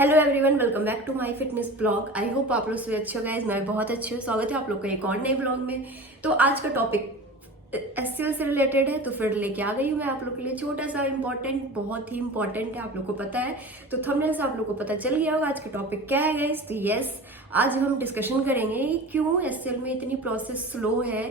Hello everyone, welcome back to my fitness blog. I hope आप लोग सभी अच्छे हो गाइस। मैं बहुत अच्छी हूँ। स्वागत है आप लोग का एक और नए ब्लॉग में। तो आज का टॉपिक एससीएल से रिलेटेड है, तो फिर लेके आ गई हूँ मैं आप लोग के लिए छोटा सा इम्पोर्टेंट, बहुत ही इंपॉर्टेंट है, आप लोग को पता है। तो थंबनेल से आप लोग को पता चल गया होगा आज का टॉपिक क्या है गाइस। तो यस, आज हम डिस्कशन करेंगे क्यों एससीएल में इतनी प्रोसेस स्लो है,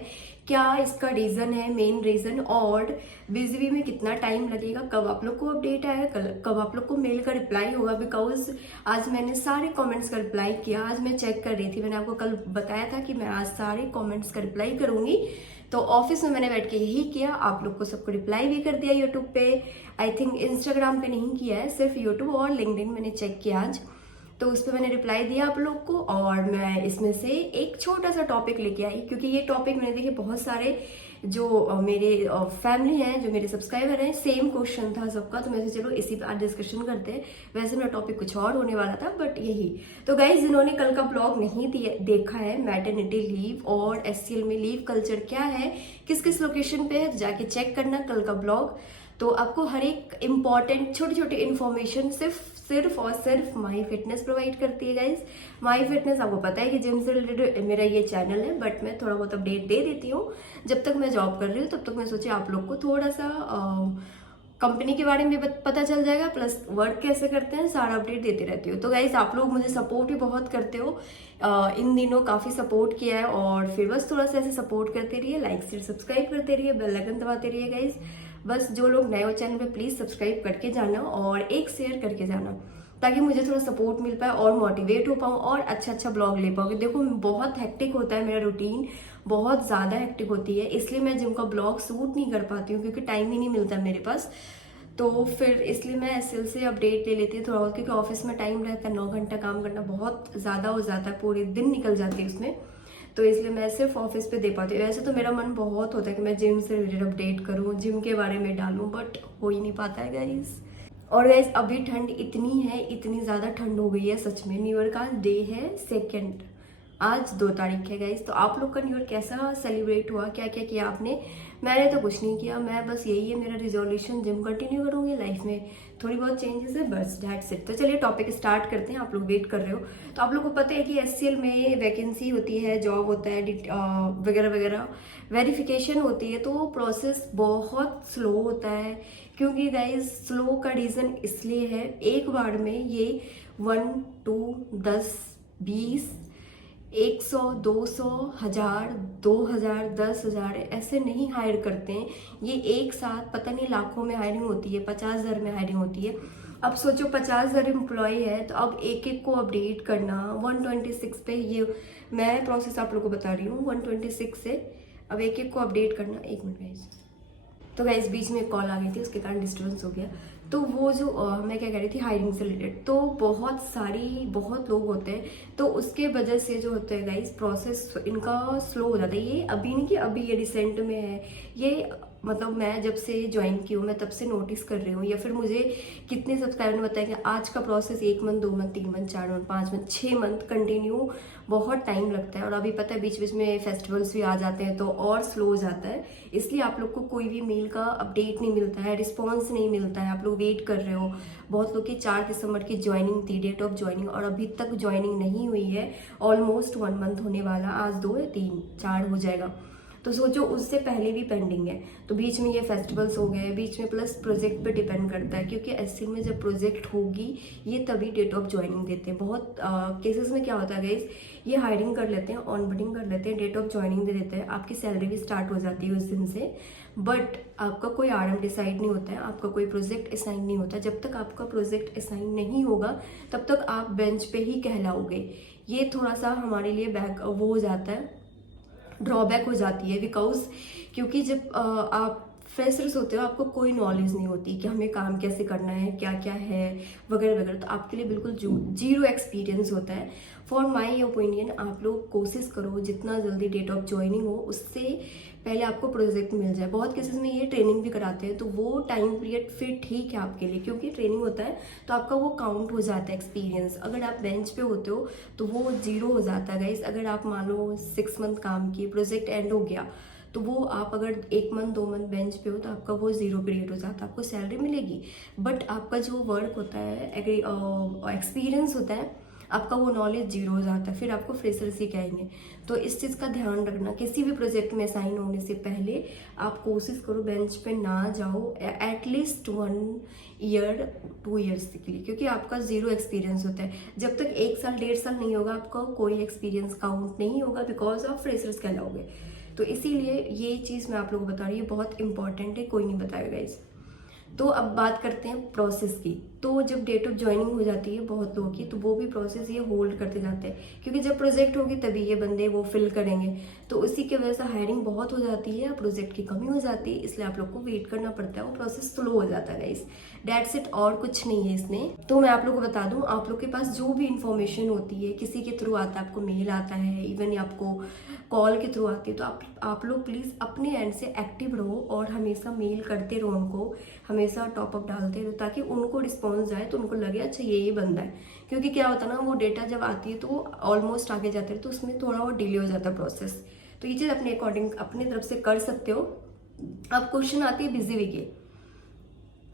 क्या इसका रीजन है, मेन रीजन, और बीजीबी में कितना टाइम लगेगा, कब आप लोग को अपडेट आएगा, कब आप लोग को मेल का रिप्लाई होगा। बिकॉज आज मैंने सारे कमेंट्स का रिप्लाई किया। आज मैं चेक कर रही थी, मैंने आपको कल बताया था कि मैं आज सारे कमेंट्स का रिप्लाई करूंगी। तो ऑफिस में मैंने बैठ के यही किया, आप लोग को सबको रिप्लाई भी कर दिया यूट्यूब पे। आई थिंक इंस्टाग्राम पे नहीं किया है, सिर्फ यूट्यूब और लिंक्डइन मैंने चेक किया आज। तो उस पर मैंने रिप्लाई दिया आप लोग को, और मैं इसमें से एक छोटा सा टॉपिक लेके आई, क्योंकि ये टॉपिक मैंने देखे बहुत सारे जो मेरे फैमिली हैं, जो मेरे सब्सक्राइबर हैं, सेम क्वेश्चन था सबका। तो मैं चलो इसी पर आज डिस्कशन करते हैं। वैसे मेरा टॉपिक कुछ और होने वाला था, बट यही। तो गाइज, जिन्होंने कल का ब्लॉग नहीं देखा है, मैटरनिटी लीव और एससीएल में लीव कल्चर क्या है, किस किस लोकेशन पे है, जाके चेक करना कल का ब्लॉग। तो आपको हर एक इम्पॉर्टेंट छोटी छोटी इन्फॉर्मेशन सिर्फ और सिर्फ माई फिटनेस प्रोवाइड करती है गाइज। माई फिटनेस आपको पता है कि जिम से रिलेटेड मेरा ये चैनल है, बट मैं थोड़ा बहुत अपडेट दे देती हूँ। जब तक मैं जॉब कर रही हूँ तब तक मैं सोची आप लोग को थोड़ा सा कंपनी के बारे में भी पता चल जाएगा, प्लस वर्क कैसे करते हैं सारा अपडेट देती रहती हूँ। तो गाइज, आप लोग मुझे सपोर्ट भी बहुत करते हो। इन दिनों काफ़ी सपोर्ट किया है, और फिर बस थोड़ा सा ऐसे सपोर्ट करते रहिए, लाइक शेयर सब्सक्राइब करते रहिए, बेल आइकन दबाते रहिए गाइज। बस जो लोग नए हो चैनल पे प्लीज़ सब्सक्राइब करके जाना और एक शेयर करके जाना, ताकि मुझे थोड़ा सपोर्ट मिल पाए और मोटिवेट हो पाऊँ और अच्छा अच्छा ब्लॉग ले पाऊँ। देखो, बहुत हेक्टिक होता है मेरा रूटीन, बहुत ज़्यादा हेक्टिक होती है, इसलिए मैं जिम का ब्लॉग शूट नहीं कर पाती हूँ, क्योंकि टाइम ही नहीं मिलता मेरे पास। तो फिर इसलिए मैं एसएल से अपडेट ले लेती हूँ थोड़ा बहुत, क्योंकि ऑफिस में टाइम रहता है, 9 घंटा काम करना बहुत ज़्यादा हो जाता है, पूरे दिन निकल जाती है उसमें। तो इसलिए मैं सिर्फ ऑफिस पे दे पाती हूँ। वैसे तो मेरा मन बहुत होता है कि मैं जिम से रिलेटेड अपडेट करूँ, जिम के बारे में डालूँ, बट हो ही नहीं पाता है गाइज। और गाइज, अभी ठंड इतनी है, इतनी ज़्यादा ठंड हो गई है सच में। न्यू ईयर का डे है 2, आज 2 तारीख है गाइज। तो आप लोग का न्यू ईयर कैसा सेलिब्रेट हुआ, क्या क्या किया आपने? मैंने तो कुछ नहीं किया। मैं बस यही है मेरा रिजोल्यूशन, जिम कंटिन्यू करूंगी, लाइफ में थोड़ी बहुत चेंजेस है, बस दैट्स इट। तो चलिए टॉपिक स्टार्ट करते हैं, आप लोग वेट कर रहे हो। तो आप लोग को पता है कि एससीएल में वैकेंसी होती है, जॉब होता है, वगैरह वगैरह, वेरिफिकेशन होती है। तो प्रोसेस बहुत स्लो होता है, क्योंकि गाइज स्लो का रीज़न इसलिए है, एक बार में ये 1, 2, 10, 20, 100, 200, 1000, 2000, 10,000 ऐसे नहीं हायर करते हैं। ये एक साथ पता नहीं लाखों में हायरिंग होती है, 50,000 में हायरिंग होती है। अब सोचो 50,000 एम्प्लॉय है, तो अब एक एक को अपडेट करना 126 पे, ये मैं प्रोसेस आप लोग को बता रही हूँ, 126 से अब एक एक को अपडेट करना। एक मिनट गाइस, तो गाइस बीच में एक कॉल आ गई थी, उसके कारण डिस्टर्बेंस हो गया। तो वो जो मैं क्या कह रही थी, हायरिंग से रिलेटेड, तो बहुत लोग होते हैं, तो उसके वजह से जो होता है गाइस, प्रोसेस इनका स्लो हो जाता है। ये अभी नहीं कि अभी ये रिसेंट में है, ये मतलब मैं जब से ज्वाइन की हूँ मैं तब से नोटिस कर रही हूँ। या फिर मुझे कितने सब्सक्राइबर ने बताया कि आज का process 1 month, 2 month, 3 month, 4 month, 5 month, 6 month continue बहुत टाइम लगता है। और अभी पता है बीच बीच में फेस्टिवल्स भी आ जाते हैं, तो और स्लो हो जाता है। इसलिए आप लोग को कोई भी मेल का अपडेट नहीं मिलता है, रिस्पॉन्स नहीं मिलता है, आप लोग वेट कर रहे हो। बहुत लोग की 4 दिसंबर की ज्वाइनिंग थी, डेट ऑफ ज्वाइनिंग, और अभी तक ज्वाइनिंग नहीं हुई है। ऑलमोस्ट 1 मंथ होने वाला, आज 2 या 3, 4 हो जाएगा। तो सोचो उससे पहले भी पेंडिंग है। तो बीच में ये फेस्टिवल्स हो गए, बीच में प्लस प्रोजेक्ट पे डिपेंड करता है, क्योंकि एससी में जब प्रोजेक्ट होगी ये तभी डेट ऑफ ज्वाइनिंग देते हैं। बहुत केसेस में क्या होता है गाइस, ये हायरिंग कर लेते हैं, ऑनबोर्डिंग कर लेते हैं, डेट ऑफ ज्वाइनिंग दे देते हैं, आपकी सैलरी भी स्टार्ट हो जाती है उस दिन से, बट आपका कोई आरएम डिसाइड नहीं होता है, आपका कोई प्रोजेक्ट असाइन नहीं होता। जब तक आपका प्रोजेक्ट असाइन नहीं होगा तब तक आप बेंच पे ही कहलाओगे। ये थोड़ा सा हमारे लिए वो हो जाता है, ड्रॉबैक हो जाती है। बिकॉज क्योंकि जब आप फ्रेशर्स होते हो, आपको कोई नॉलेज नहीं होती कि हमें काम कैसे करना है, क्या क्या है, वगैरह वगैरह, तो आपके लिए बिल्कुल जीरो एक्सपीरियंस होता है। फॉर माई ओपिनियन, आप लोग कोशिश करो जितना जल्दी डेट ऑफ ज्वाइनिंग हो उससे पहले आपको प्रोजेक्ट मिल जाए। बहुत केसेस में ये ट्रेनिंग भी कराते हैं, तो वो टाइम पीरियड फिर ठीक है आपके लिए, क्योंकि ट्रेनिंग होता है तो आपका वो काउंट हो जाता है एक्सपीरियंस। अगर आप बेंच पे होते हो तो वो जीरो हो जाता है गाइस। अगर आप मान लो 6 मंथ काम किए, प्रोजेक्ट एंड हो गया, तो वो आप अगर 1 मंथ 2 मंथ बेंच पे हो तो आपका वो 0 क्रिएट हो जाता है, आपको सैलरी मिलेगी, बट आपका जो वर्क होता है, एक्सपीरियंस होता है, आपका वो नॉलेज 0 हो जाता है, फिर आपको फ्रेशर्स ही कहेंगे। तो इस चीज़ का ध्यान रखना, किसी भी प्रोजेक्ट में साइन होने से पहले आप कोशिश करो बेंच पे ना जाओ एटलीस्ट 1 ईयर 2 ईयर्स के लिए, क्योंकि आपका 0 एक्सपीरियंस होता है। जब तक 1 साल 1.5 साल नहीं होगा आपका कोई एक्सपीरियंस काउंट नहीं होगा, बिकॉज आप फ्रेशर्स कहलाओगे। तो इसीलिए ये चीज़ मैं आप लोगों को बता रही हूँ, बहुत इंपॉर्टेंट है, कोई नहीं बताएगा इस। तो अब बात करते हैं प्रोसेस की। तो जब डेट ऑफ ज्वाइनिंग हो जाती है बहुत लोगों की, तो वो भी प्रोसेस ये होल्ड करते जाते हैं, क्योंकि जब प्रोजेक्ट होगी तभी ये बंदे वो फिल करेंगे। तो उसी की वजह से हायरिंग बहुत हो जाती है, प्रोजेक्ट की कमी हो जाती है, इसलिए आप लोग को वेट करना पड़ता है, वो प्रोसेस स्लो हो जाता है गाइस। दैट्स इट, और कुछ नहीं है इसमें। तो मैं आप लोग को बता दूं, आप लोग के पास जो भी इंफॉर्मेशन होती है, किसी के थ्रू आता है, आपको मेल आता है, इवन आपको कॉल के थ्रू आती है, तो आप लोग प्लीज़ अपने एंड से एक्टिव रहो और हमेशा मेल करते रहो उनको, हमेशा टॉपअप डालते रहो, ताकि उनको रिस्पॉन्स जाए तो उनको लगे अच्छा ये बंदा है। क्योंकि क्या होता है ना, वो डेटा जब आती है तो ऑलमोस्ट आगे जाते हैं, तो उसमें थोड़ा वो डिले हो जाता है प्रोसेस। तो ये चीज़ अपने अकॉर्डिंग अपनी तरफ से कर सकते हो। अब क्वेश्चन आती है बीजीवी के,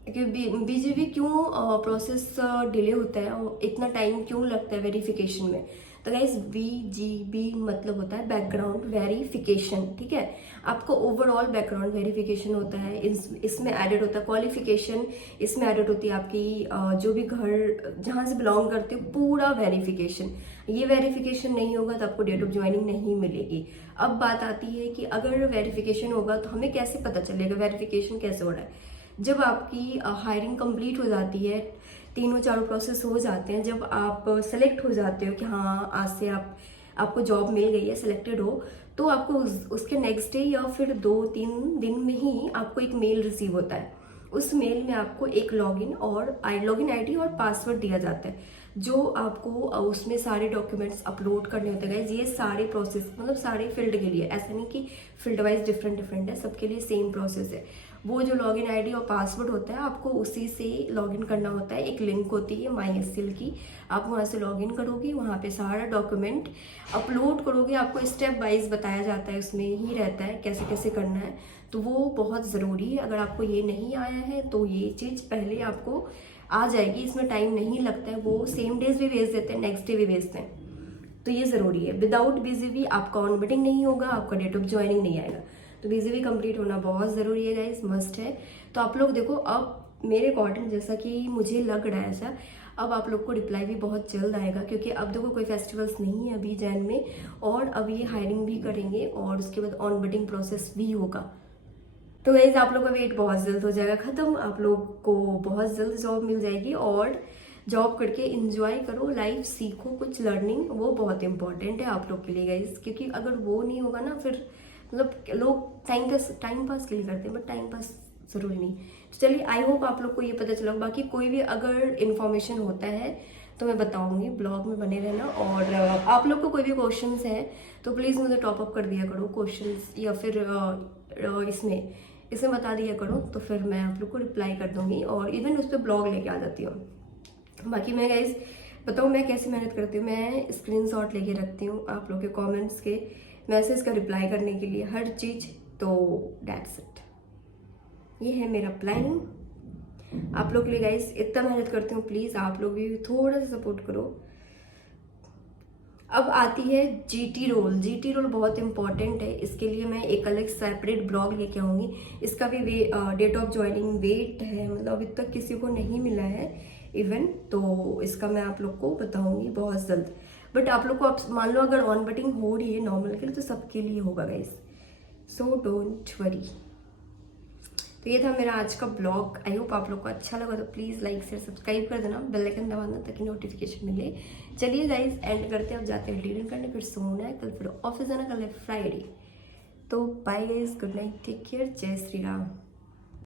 कि बीजीवी क्यों प्रोसेस डिले होता है और इतना टाइम क्यों लगता है वेरिफिकेशन में। तो गाइस बीजीबी मतलब होता है बैकग्राउंड वेरिफिकेशन, ठीक है। आपको ओवरऑल बैकग्राउंड वेरिफिकेशन होता है, इसमें एडेड होता है क्वालिफिकेशन, इसमें एडेड होती है आपकी जो भी घर जहाँ से बिलोंग करते हो पूरा वेरिफिकेशन। ये वेरिफिकेशन नहीं होगा तो आपको डेट ऑफ ज्वाइनिंग नहीं मिलेगी। अब बात आती है कि अगर वेरिफिकेशन होगा तो हमें कैसे पता चलेगा वेरिफिकेशन कैसे हो रहा है। जब आपकी हायरिंग कंप्लीट हो जाती है, 3-4 प्रोसेस हो जाते हैं, जब आप सेलेक्ट हो जाते हो कि हाँ आज से आपको जॉब मिल गई है, सिलेक्टेड हो, तो आपको उसके नेक्स्ट डे या फिर 2-3 दिन में ही आपको एक मेल रिसीव होता है। उस मेल में आपको एक लॉगिन आईडी और पासवर्ड दिया जाता है, जो आपको उसमें सारे डॉक्यूमेंट्स अपलोड करने होते हैं। ये सारे प्रोसेस मतलब सारे फील्ड के लिए, ऐसा नहीं कि फील्ड वाइज डिफरेंट है, सबके लिए सेम प्रोसेस है। वो जो लॉगिन आईडी और पासवर्ड होता है आपको उसी से लॉगिन करना होता है। एक लिंक होती है MySQL की, आप वहाँ से लॉगिन करोगे, वहाँ पे सारा डॉक्यूमेंट अपलोड करोगे, आपको स्टेप वाइज बताया जाता है, उसमें ही रहता है कैसे कैसे करना है। तो वो बहुत ज़रूरी है। अगर आपको ये नहीं आया है तो ये चीज़ पहले आपको आ जाएगी, इसमें टाइम नहीं लगता है, वो सेम डेज भी भेज देते हैं, नेक्स्ट डे भी भेजते हैं। तो ये ज़रूरी है। विदाउट बीजीवी आपका ऑनबोर्डिंग नहीं होगा, आपका डेट ऑफ ज्वाइनिंग नहीं आएगा। तो बीजीवी कंप्लीट होना बहुत ज़रूरी है गाइस, मस्ट है। तो आप लोग देखो, अब मेरे अकॉर्डिंग जैसा कि मुझे लग रहा है ऐसा, अब आप लोग को रिप्लाई भी बहुत जल्द आएगा, क्योंकि अब देखो कोई फेस्टिवल्स नहीं है अभी जैन में, और अब ये हायरिंग भी करेंगे और उसके बाद ऑनबोर्डिंग प्रोसेस भी होगा। तो गाइस आप लोग का वेट बहुत जल्द हो जाएगा खत्म, आप लोग को बहुत जल्द जॉब मिल जाएगी, और जॉब करके इंजॉय करो लाइफ, सीखो कुछ लर्निंग, वो बहुत इंपॉर्टेंट है आप लोग के लिए गाइस। क्योंकि अगर वो नहीं होगा ना, फिर मतलब लोग टाइम पास के लिए करते हैं, बट टाइम पास जरूरी नहीं। तो चलिए, आई होप आप लोग को ये पता चला। बाकी कोई भी अगर इन्फॉर्मेशन होता है तो मैं बताऊंगी, ब्लॉग में बने रहना। और आप लोग को कोई भी क्वेश्चंस हैं तो प्लीज़ मुझे टॉपअप कर दिया करो क्वेश्चंस, या फिर इसमें बता दिया करो, तो फिर मैं आप लोग को रिप्लाई कर दूंगी, और इवन उस पर ब्लॉग लेके आ जाती हूँ। बाकी मैं गाइज बताऊँ मैं कैसे मेहनत करती हूँ, मैं स्क्रीनशॉट लेके रखती हूँ आप लोग के कमेंट्स के, मैसेज का रिप्लाई करने के लिए, हर चीज़। तो दैट्स इट, ये है मेरा प्लानिंग आप लोग के लिए गाइस। इतना मेहनत करती हूँ, प्लीज़ आप लोग भी थोड़ा सा सपोर्ट करो। अब आती है जीटी रोल बहुत इंपॉर्टेंट है, इसके लिए मैं एक अलग सेपरेट ब्लॉग लेके आऊँगी। इसका भी डेट ऑफ ज्वाइनिंग वेट है, मतलब अभी तक किसी को नहीं मिला है इवन, तो इसका मैं आप लोग को बताऊँगी बहुत जल्द। बट आप लोग को अब मान लो अगर ऑनबोर्डिंग हो रही है नॉर्मल के लिए, तो सबके लिए होगा गाइस, सो डोंट वरी। तो ये था मेरा आज का ब्लॉग। आई होप आप लोग को अच्छा लगा, तो प्लीज़ लाइक शेयर सब्सक्राइब कर देना, बेल आइकन दबाना ताकि नोटिफिकेशन मिले। चलिए गाइस, एंड करते हैं, अब जाते हैं डिनर करने, फिर सोना है, कल फिर ऑफिस जाना, कल है फ्राइडे। तो bye guys, good night, take care, Jai Shri Ram.